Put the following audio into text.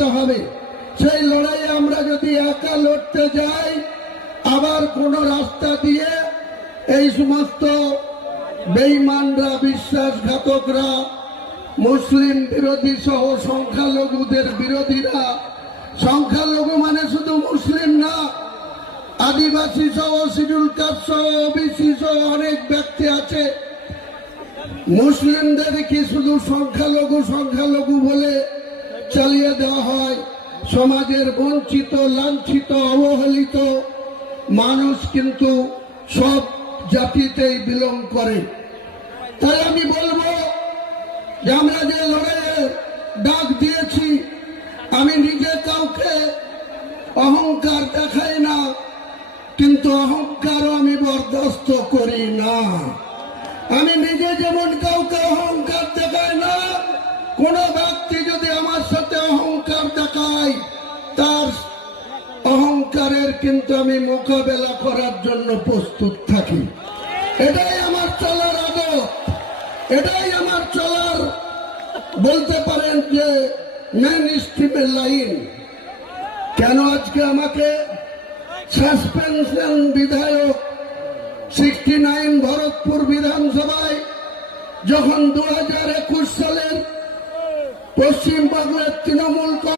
হবে। সেই লড়াই আমরা যদি একা লড়তে যাই, আবার কোন রাস্তা দিয়ে এই সমস্ত বেঈমানরা, বিশ্বাসঘাতকরা, মুসলিম বিরোধী সহ সংখ্যালঘুদের বিরোধীরা, সংখ্যালঘু মানে শুধু মুসলিম না, আদিবাসী সহ, শিডিউল কাস্ট সহ, ওবিসি সহ অনেক ব্যক্তি আছে। মুসলিমদের কি শুধু সংখ্যালঘু সংখ্যালঘু বলে চালিয়ে দেওয়া হয়? সমাজের বঞ্চিত, লাঞ্ছিত, অবহেলিত মানুষ কিন্তু সব জাতিতেই বিলং করে। তাই আমি বলবো যে আমরা যে লড়াইয়ের ডাক দিয়েছি, আমি নিজে কাউকে অহংকার দেখাই না, কিন্তু অহংকারও আমি বরদাস্ত করি না। আমি নিজে যেমন কাউকে অহংকার দেখাই না, কোন ব্যক্তি যদি আমার সাথে অহংকার দেখায়, তার অহংকারের কিন্তু আমি মোকাবেলা করার জন্য প্রস্তুত থাকি। এটাই আমার চলার আদত, এটাই আমার চলার বলতে পারেন যে মেন স্ট্রিমের লাইন। কেন আজকে আমাকে সাসপেনশন বিধায়ক 69 ভরতপুর বিধানসভায় যখন 2021 সালের পশ্চিমবাংলার তৃণমূল